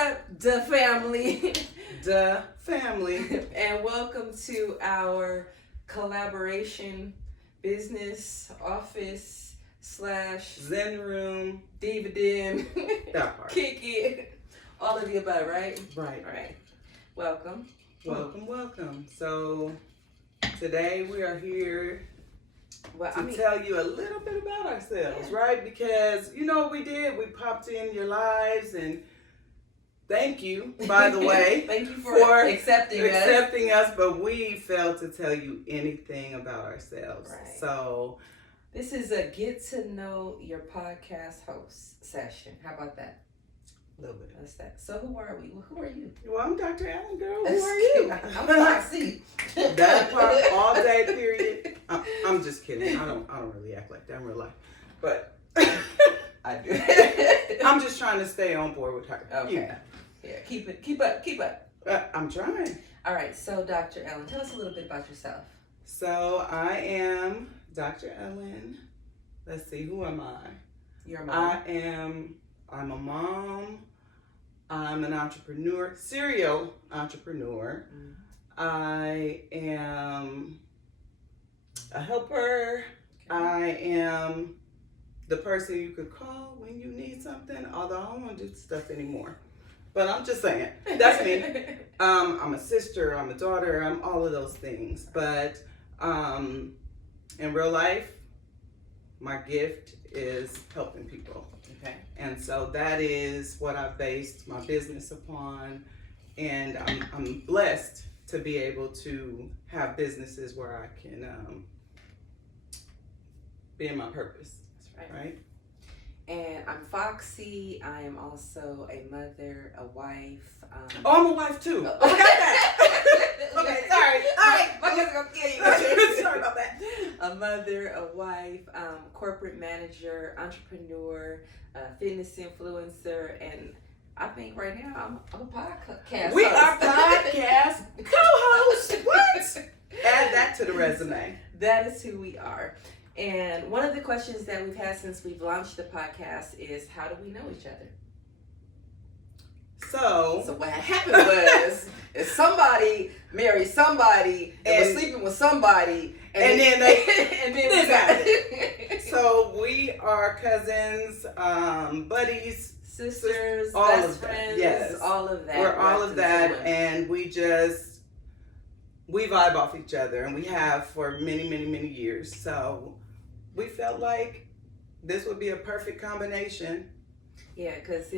up, the family? The family. And welcome to our collaboration business office / Zen room. dividend. That part. Kick it. All of the above, right? Right. All right. Welcome. Welcome. So today we are here Well, to tell you a little bit about ourselves, right? Because you know what we did? We popped in your lives, and thank you, by the way. Thank you for accepting us, but we failed to tell you anything about ourselves. Right. So this is a get to know your podcast host session. How about that? a little bit. That's that. So who are we? Well, who are you? Well, I'm Dr. Ellyn, girl. Who are you? I'm Foxxcee. That part all day, period. I'm just kidding. I don't really act like that in real life. But I do. I'm just trying to stay on board with her. Okay. Yeah, keep up. I'm trying. All right, so Dr. Ellyn, tell us a little bit about yourself. So I am Dr. Ellyn. Let's see, who am I? You're a mom. I'm a mom. I'm an entrepreneur, serial entrepreneur. Mm-hmm. I am a helper. Okay. I am the person you could call when you need something, although I don't want to do stuff anymore. But I'm just saying, that's me. I'm a sister, I'm a daughter, I'm all of those things. But in real life, my gift is helping people. Okay. And so that is what I've based my business upon. And I'm blessed to be able to have businesses where I can be in my purpose. That's right? And I'm Foxxcee. I am also a mother, a wife. I'm a wife too. I forgot that. Okay, sorry. All right, my kids are gonna kill you. Sorry about that. A mother, a wife, corporate manager, entrepreneur, fitness influencer, and I think right now I'm a podcast We host. are podcast co-hosts. What? Add that to the resume. That is who we are. And one of the questions that we've had since we've launched the podcast is, how do we know each other? So what happened was is somebody married somebody and was sleeping with somebody, and then we got it. So we are cousins, buddies, sisters, all best of friends, that. Yes. all of that. We're all of that, one. and we vibe off each other, and we have for many years. So we felt like this would be a perfect combination. Yeah, because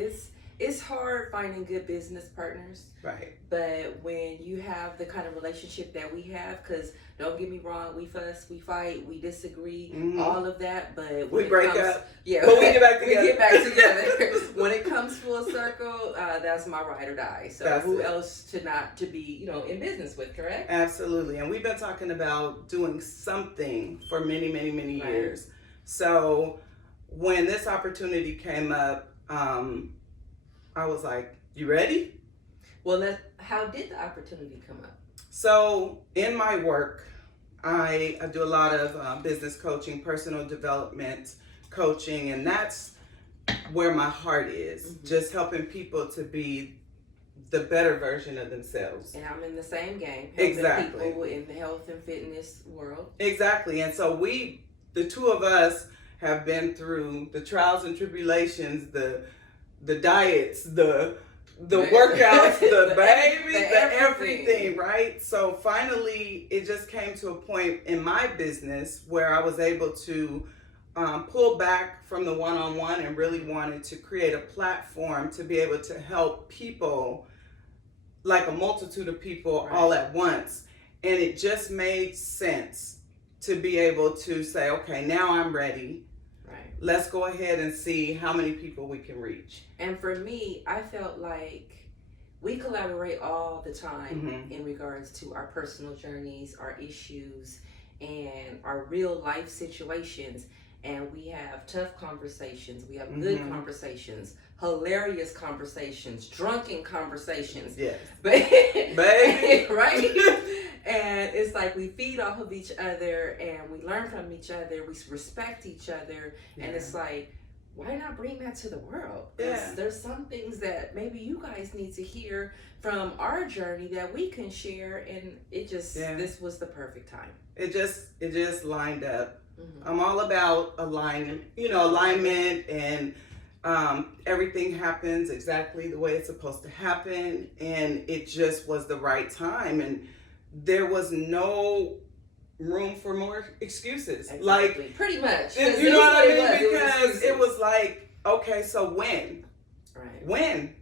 it's hard finding good business partners. Right. But when you have the kind of relationship that we have, because don't get me wrong, we fuss, we fight, we disagree, all of that. But we break up. Yeah, but we get back together. We get back together. When it comes full circle, that's my ride or die. So that's who it. else to be in business with, correct? Absolutely. And we've been talking about doing something for many Right. years. So when this opportunity came up, I was like, you ready? Well, how did the opportunity come up? So in my work, I do a lot of business coaching, personal development coaching, and that's where my heart is, just helping people to be the better version of themselves. And I'm in the same game, helping Exactly. people in the health and fitness world. Exactly. And so the two of us have been through the trials and tribulations, the diets, the workouts, the babies, the everything, right? So finally, it just came to a point in my business where I was able to pull back from the one-on-one and really wanted to create a platform to be able to help people, like a multitude of people, Right. all at once. And it just made sense to be able to say, okay, now I'm ready. Right. Let's go ahead and see how many people we can reach. And for me, I felt like we collaborate all the time in regards to our personal journeys, our issues, and our real life situations. And we have tough conversations. We have good conversations, hilarious conversations, drunken conversations. Yes. Baby. Right? And it's like we feed off of each other and we learn from each other. We respect each other. Yeah. And it's like why not bring that to the world? Yeah. There's some things that maybe you guys need to hear from our journey that we can share, and it just, this was the perfect time. It just lined up. Mm-hmm. I'm all about alignment, and everything happens exactly the way it's supposed to happen, and it just was the right time, and there was no room for more excuses. Exactly. Like, pretty much. You know what I mean? Because it was like, okay, so when? Right. When?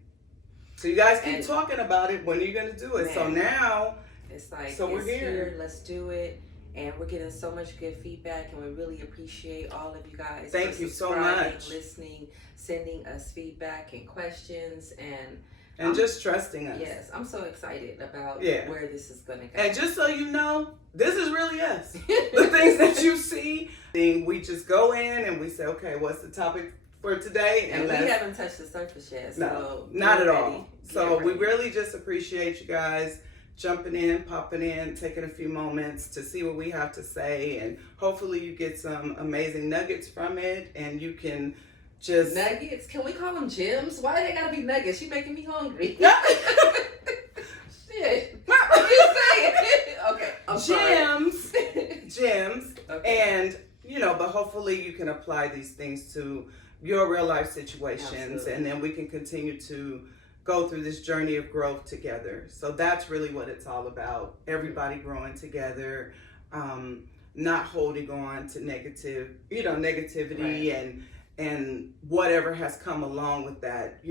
So you guys keep talking about it. When are you going to do it? Man. So now, it's like, so we're here. Let's do it. And we're getting so much good feedback, and we really appreciate all of you guys. Thank you so much. Listening, sending us feedback and questions, and just trusting us. Yes, I'm so excited about where this is going to go. And just so you know, this is really us. The things that you see, we just go in and we say, okay, what's the topic for today? And we haven't touched the surface yet. No, not at all. So we really just appreciate you guys jumping in, popping in, taking a few moments to see what we have to say. And hopefully you get some amazing nuggets from it, and you can just... Nuggets? Can we call them gems? Why they gotta be nuggets? You're making me hungry. Shit. What you saying? Okay, I'm sorry. Gems. Okay. And, but hopefully you can apply these things to your real life situations. Absolutely. And then we can continue to go through this journey of growth together. So that's really what it's all about. Everybody growing together, not holding on to negativity, right. and whatever has come along with that.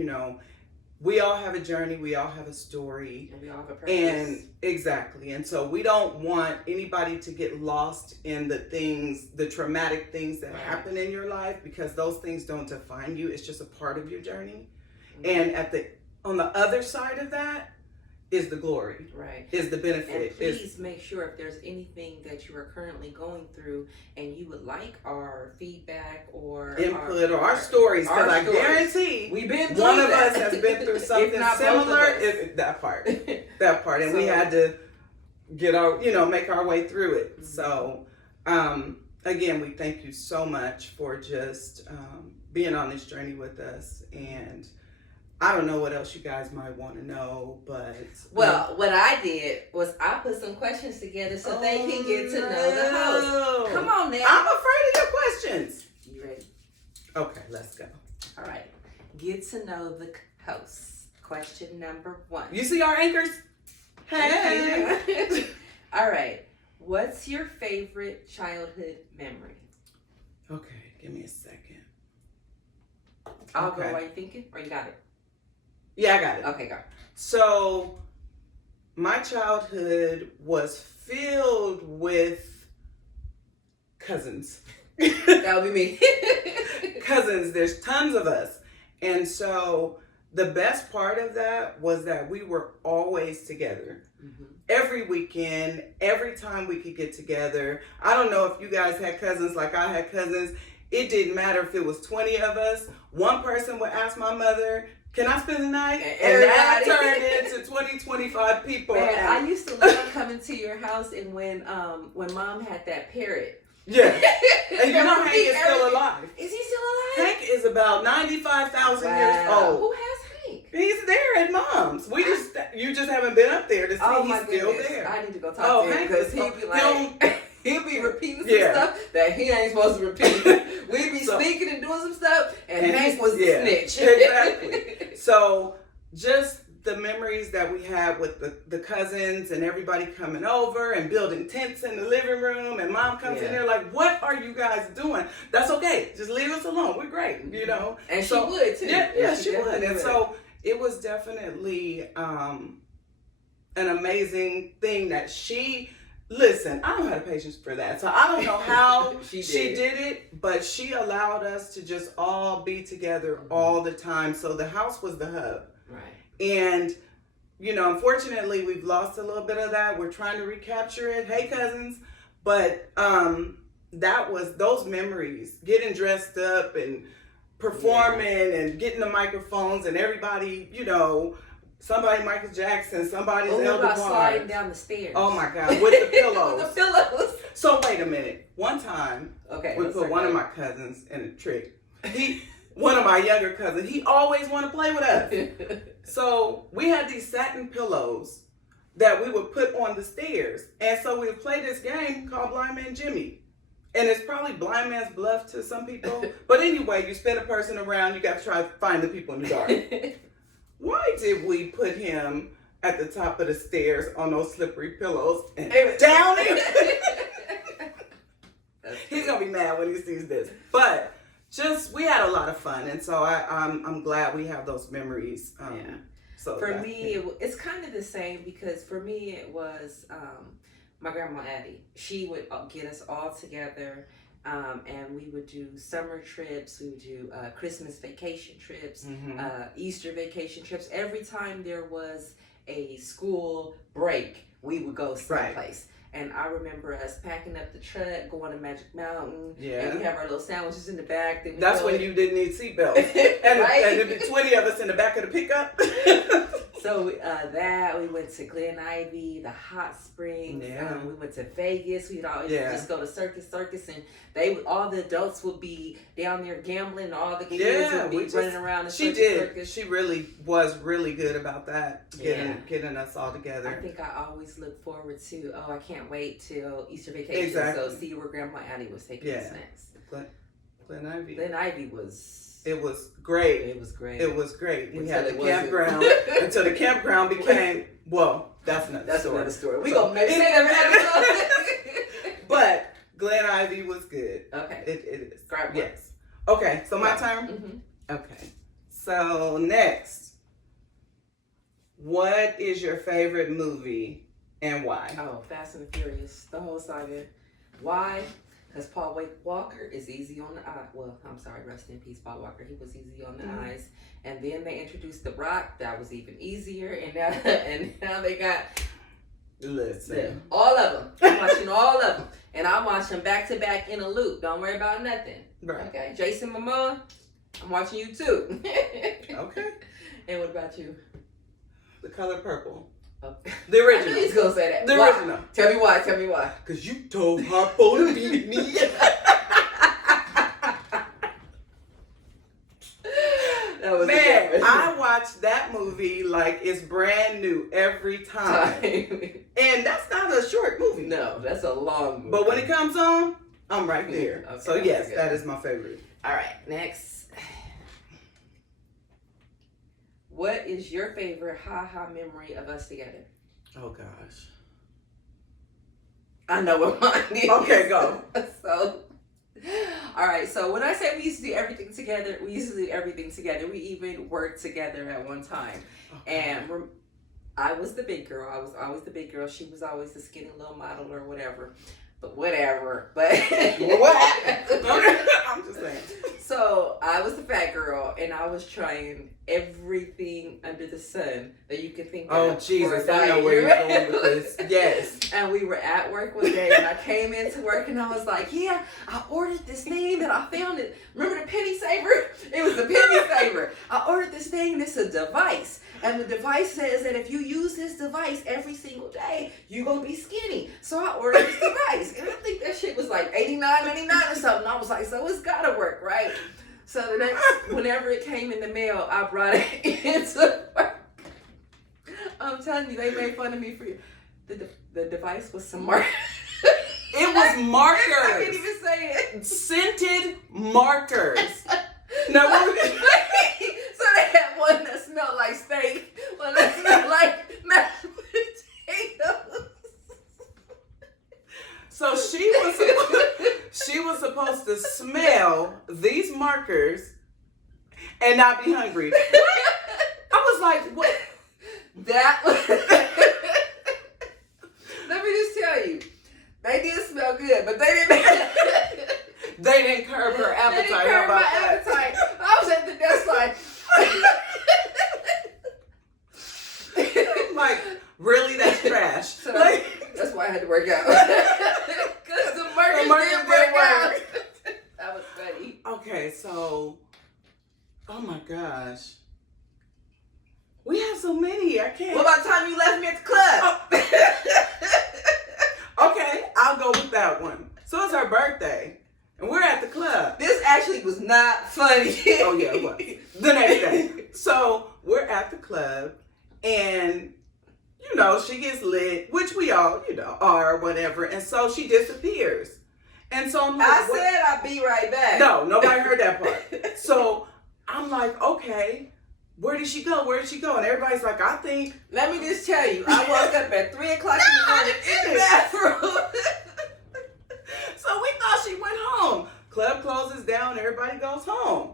We all have a journey, we all have a story. And we all have a purpose. And exactly. And so we don't want anybody to get lost in the traumatic things that happen in your life, because those things don't define you. It's just a part of your journey. Mm-hmm. And on the other side of that is the glory, right? Is the benefit. And please make sure, if there's anything that you are currently going through and you would like our feedback or input or our stories, because I guarantee we've been through one of us has been through something similar. That part, and we had to get make our way through it. Mm-hmm. So, again, we thank you so much for just being on this journey with us. And I don't know what else you guys might want to know, but... Well, what I did was I put some questions together so they can get to know the host. Come on now. I'm afraid of your questions. You ready? Okay, let's go. All right. Get to know the host. Question number 1. You see our anchors? Hey! All right. What's your favorite childhood memory? Okay, give me a second. I'll go while you're thinking, or you got it? Yeah, I got it. Okay, go. So, my childhood was filled with cousins. That would be me. Cousins, there's tons of us. And so, the best part of that was that we were always together. Mm-hmm. Every weekend, every time we could get together. I don't know if you guys had cousins like I had cousins. It didn't matter if it was 20 of us. One person would ask my mother, can I spend the night? And that turned into 20, 25 people. Man, I used to love coming to your house, and when Mom had that parrot. Yeah. And Hank is still alive. Is he still alive? Hank is about 95,000 years old. Who has Hank? He's there at Mom's. You just haven't been up there to see he's still there. I need to go talk to him, because he'd be like... He'll be repeating some stuff that he ain't supposed to repeat. We'd be speaking and doing some stuff, and Hank was the snitch. Exactly. So just the memories that we had with the cousins and everybody coming over and building tents in the living room, and Mom comes in there like, what are you guys doing? That's okay. Just leave us alone. We're great, And so, she would, too. Yeah, she would. And so it was definitely an amazing thing that she... Listen, I don't have the patience for that. So I don't know how she did it, but she allowed us to just all be together all the time. So the house was the hub. Right. And, unfortunately, we've lost a little bit of that. We're trying to recapture it. Hey, cousins. But that was those memories, getting dressed up and performing and getting the microphones and everybody, somebody Michael Jackson, somebody's Elder Barnes. Sliding down the stairs. Oh my God, with the pillows. With the pillows. So wait a minute. One time, we put one of my cousins in a trick. one of my younger cousins, he always wanted to play with us. So we had these satin pillows that we would put on the stairs. And so we would play this game called Blind Man Jimmy. And it's probably blind man's bluff to some people. But anyway, you spin a person around, you got to try to find the people in the dark. Why did we put him at the top of the stairs on those slippery pillows and down it? He's going to be mad when he sees this. But we had a lot of fun. And so I'm glad we have those memories. So for me, it's kind of the same, because for me it was my grandma Addie. She would get us all together, and we would do summer trips. We would do Christmas vacation trips, Easter vacation trips. Every time there was a school break, we would go someplace. Right. And I remember us packing up the truck, going to Magic Mountain, and we have our little sandwiches in the back. That's when you didn't need seatbelts. And there'd be 20 of us in the back of the pickup. So we went to Glen Ivy, the hot springs. We went to Vegas. We'd always just go to circus, and all the adults would be down there gambling, and all the kids would be running around the circus. She really was really good about that, getting us all together. I think I always look forward to, I can't wait till Easter vacation. So see where Grandma Addie was taking us next. Glen Ivy. Glen Ivy was... It was great. It was great. It was great. We had the campground until the campground became, that's another story. We gonna maybe say that. But Glen Ivy was good. Okay. It is. Great. Yes. Okay, so my turn? Mm-hmm. Okay. So next, what is your favorite movie and why? Oh, Fast and Furious, the whole saga. Why? Because Paul Walker is easy on the eye. Well, I'm sorry, rest in peace, Paul Walker. He was easy on the eyes. And then they introduced The Rock. That was even easier. And now they got all of them. I'm watching all of them. And I'm watching back to back in a loop. Don't worry about nothing. Right. Okay. Jason Momoa, I'm watching you too. Okay. And what about you? The Color Purple. Okay. The original. I knew he's gonna say that. The original. Tell me why. Because you told Harpo to beat me. That was Man, I watched that movie like it's brand new every time. And that's not a short movie. No, that's a long movie. But when it comes on, I'm right there. Okay, so yes, that is my favorite. All right, next. What is your favorite ha-ha memory of us together? Oh, gosh. I know what mine is. Okay, go. All right. So when I say we used to do everything together, we used to do everything together. We even worked together at one time. Okay. And I was the big girl. I was always the big girl. She was always the skinny little model or whatever. But whatever. But what? I'm just saying. So I was the fat girl, and I was trying everything under the sun that you could think of. Oh, Jesus, I know where you're going with this. Yes. And we were at work one day, and I came into work, and I was like, yeah, I ordered this thing that I found it. Remember the penny saver? It was the penny saver. I ordered this thing, and it's a device. And the device says that if you use this device every single day, you're going to be skinny. So I ordered this device. And I think that shit was like $89.99 or something. I was like, so it's got to work, right? So the next, whenever it came in the mail, I brought it into work. I'm telling you, they made fun of me for the device was some markers. It was markers. I can't even say it. Scented markers. Now, what was it? So they had one that smelled like steak, one that smelled like mashed potatoes. So she was supposed to smell these markers and not be hungry. I was like, what? That was... Let me just tell you, they did smell good, but they didn't. They didn't curb her appetite. They didn't curb my appetite. I was at the desk like. I'm like, really? That's trash. So that's why I had to work out. Because the markers didn't work out. That was funny. Okay, so, oh my gosh. We have so many. I can't. What about the time you left me at the club? Oh. Okay, I'll go with that one. So it's her birthday. And we're at the club. club. This actually was not funny. Oh yeah, it was. The next day. So we're at the club, and you know, she gets lit, which we all, you know, are, whatever. And so she disappears. And so I'm like, I said I'd be right back. No, nobody heard that part. So I'm like, okay, where did she go? Where did she go? And everybody's like, I think. Let me just tell you, I woke up at 3 o'clock in the morning in the bathroom. So we thought she went home. Club closes down, everybody goes home.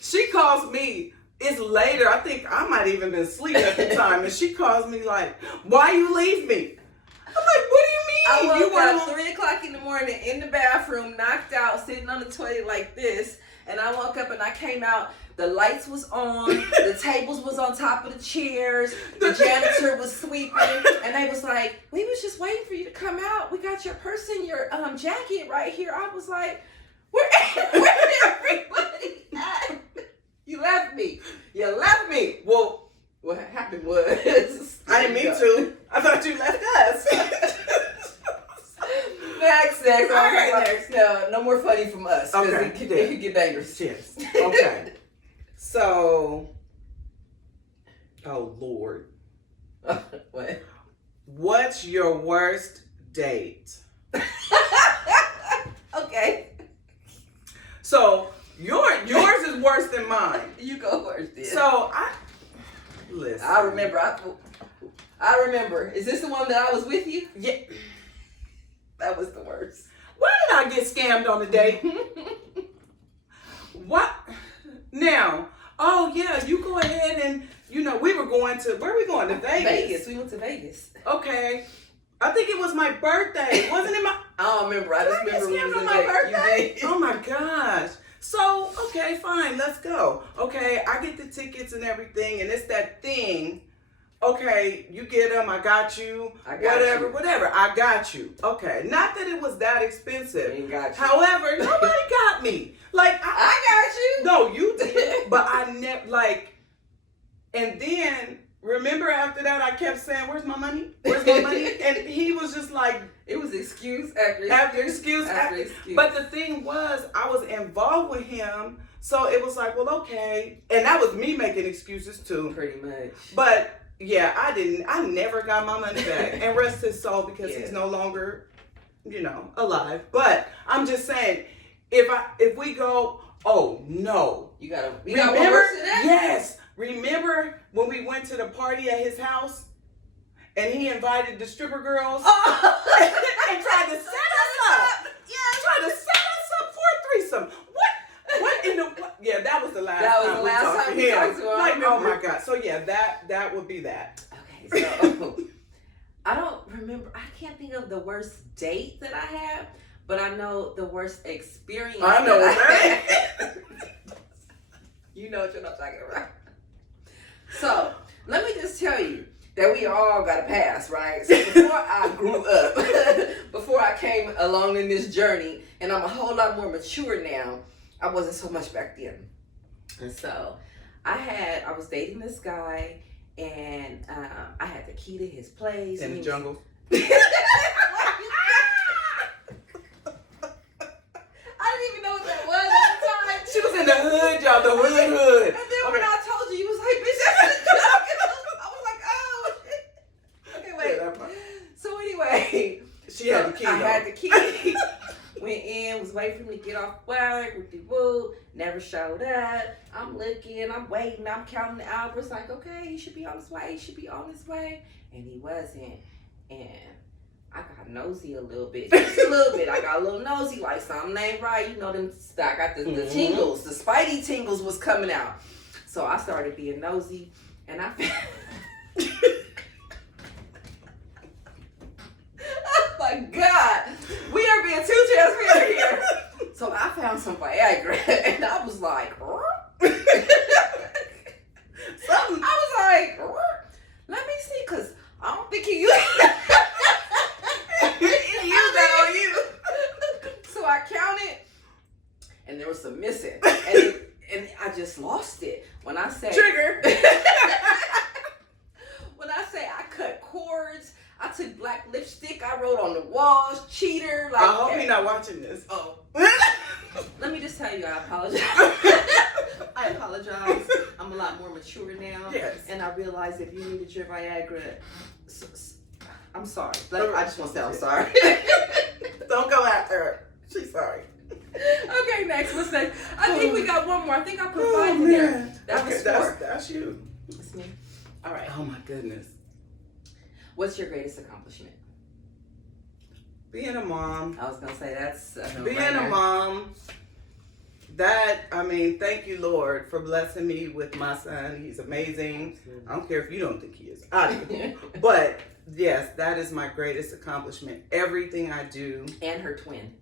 She calls me. It's later. I think I might even been asleep at the time. And she calls me like, why you leave me? I'm like, what do you mean? I You woke up 3 o'clock in the morning in the bathroom, knocked out, sitting on the toilet like this. And I woke up and I came out. The lights was on. The tables was on top of the chairs. The janitor was sweeping. And they was like, we was just waiting for you to come out. We got your purse and your jacket right here. I was like, where everybody at? You left me. You left me. Well, what happened was... I didn't mean to. I thought you left us. Next. All right, next. No more funny from us. Okay. It could get dangerous. Yes. Okay. So... Oh, Lord. What? What's your worst date? Okay. So... Yours is worse than mine. You go first, then. So listen. I remember. I remember. Is this the one that I was with you? Yeah. That was the worst. Why did I get scammed on the date? What? Now, oh yeah, you go ahead and, you know, we were going to, where are we going? To Vegas. Vegas. We went to Vegas. Okay. I think it was my birthday. Wasn't it my? I don't remember. I just remember scammed we was on in my Vegas. birthday. Oh my gosh. So, okay, fine, let's go. Okay, I get the tickets and everything, and it's that thing. Okay, you get them, I got you. Whatever, I got you. Okay, not that it was that expensive. Ain't got you. However, nobody got me. Like, I got you. No, you did. But I never, like, and then, remember after that, I kept saying, where's my money? Where's my money? And he was just like, it was excuse after excuse. But the thing was, I was involved with him, so it was like, well, okay. And that was me making excuses too. Pretty much. But yeah, I never got my money back. And rest his soul, because he's no longer, you know, alive. But I'm just saying, if we go, oh no. You gotta remember that? Yes. Remember when we went to the party at his house? And he invited the stripper girls and tried to set us up. Yeah, tried to set us up for a threesome. What in the? Yeah, that was the last. That was the last time we talked to him. Like, oh my God. So yeah, that would be that. Okay, so I don't remember. I can't think of the worst date that I had, but I know the worst experience. I know that I had. You know what you're not talking about. So let me just tell you that we all got a pass, right? So before I grew up, before I came along in this journey, and I'm a whole lot more mature now, I wasn't so much back then. And so I was dating this guy, and I had the key to his place. In the jungle. I didn't even know what that was at the time. She was in the hood, y'all, the hood. And then when I told you, you was like, bitch, that's the jungle. I was like, oh. Okay, wait. Yeah, so anyway. She had the key. I had the key. Went in, was waiting for me to get off work with the woo. Never showed up. I'm looking, I'm waiting, I'm counting the hours. Like, okay, he should be on his way. He should be on his way. And he wasn't. And I got nosy a little bit. Just a little bit. I got a little nosy, like something ain't right. You know, I got the tingles. The spidey tingles was coming out. So I started being nosy. And I oh my God. We are being too transparent here. So I found some Viagra. And I was like, something. I was like, let me see, because I don't think he used that on you. So I counted, and there was some missing. And I just lost it. When I say Trigger. When I say I cut cords, I took black lipstick, I wrote on the walls, cheater. Like, I hope you're not watching this. Oh. Let me just tell you, I apologize. I apologize. I'm a lot more mature now. Yes. And I realize if you needed your Viagra, I'm sorry. Like, I just want to say I'm sorry. Don't go after her. She's sorry. Okay, next. What's next? I think we got one more. I think I put 5 in there. That was 4. That's you. That's me. All right. Oh my goodness. What's your greatest accomplishment? Being a mom. I was gonna say that's being a mom. That, I mean, thank you, Lord, for blessing me with my son. He's amazing. I don't care if you don't think he is. I do. But yes, that is my greatest accomplishment. Everything I do. And her twin.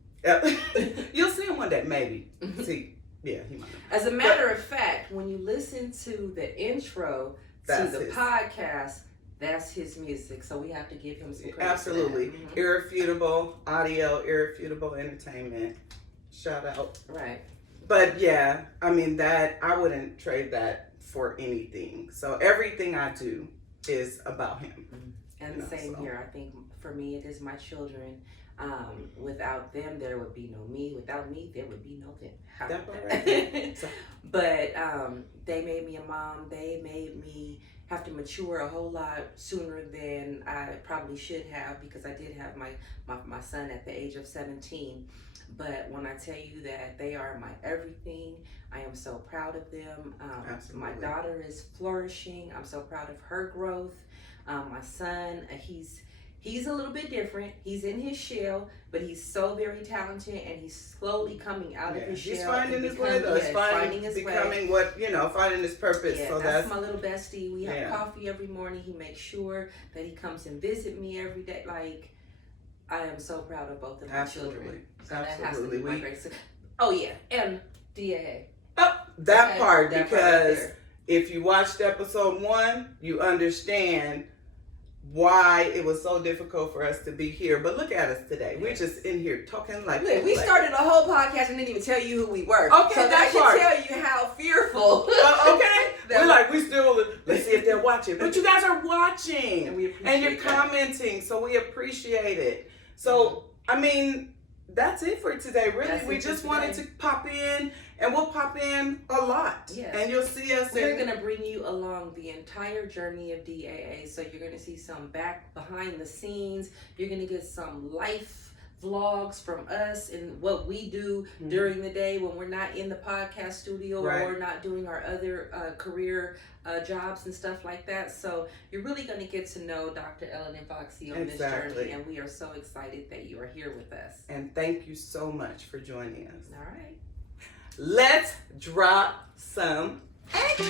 You'll see him one day, maybe. See, yeah, he might. As a matter of fact, when you listen to the intro to the podcast, that's his music. So we have to give him some credit. Absolutely. Mm-hmm. Irrefutable audio, irrefutable entertainment. Shout out. Right. But yeah, I mean, that I wouldn't trade that for anything. So everything I do is about him. And the same here. I think for me, it is my children. Without them, there would be no me. Without me, there would be no them. How about that? But they made me a mom. They made me have to mature a whole lot sooner than I probably should have, because I did have my son at the age of 17. But when I tell you that they are my everything, I am so proud of them. My daughter is flourishing. I'm so proud of her growth. My son, he's a little bit different. He's in his shell, but he's so very talented, and he's slowly coming out of his shell. He's finding his way, though. He's finding his becoming way. Finding his purpose. Yeah, so that's my little bestie. We have coffee every morning. He makes sure that he comes and visit me every day. Like, I am so proud of both of my children. So that has to be my greatest. Oh yeah, and DAA. Oh, that part, because if you watched episode 1, you understand why it was so difficult for us to be here. But look at us today. We're just in here talking like... Look, we started a whole podcast and didn't even tell you who we were. Okay, so that should tell you how fearful. Okay. We're like, we still... Let's see if they're watching. But you guys are watching. And you're commenting. So we appreciate it. So, I mean, that's it for today. Really, we just wanted to pop in. And we'll pop in a lot. Yes. And you'll see us. We're going to bring you along the entire journey of DAA. So you're going to see some behind the scenes. You're going to get some life vlogs from us and what we do during the day when we're not in the podcast studio or we're not doing our other career jobs and stuff like that. So you're really going to get to know Dr. Ellyn and Foxxcee on this journey. And we are so excited that you are here with us. And thank you so much for joining us. All right. Let's drop some anchor.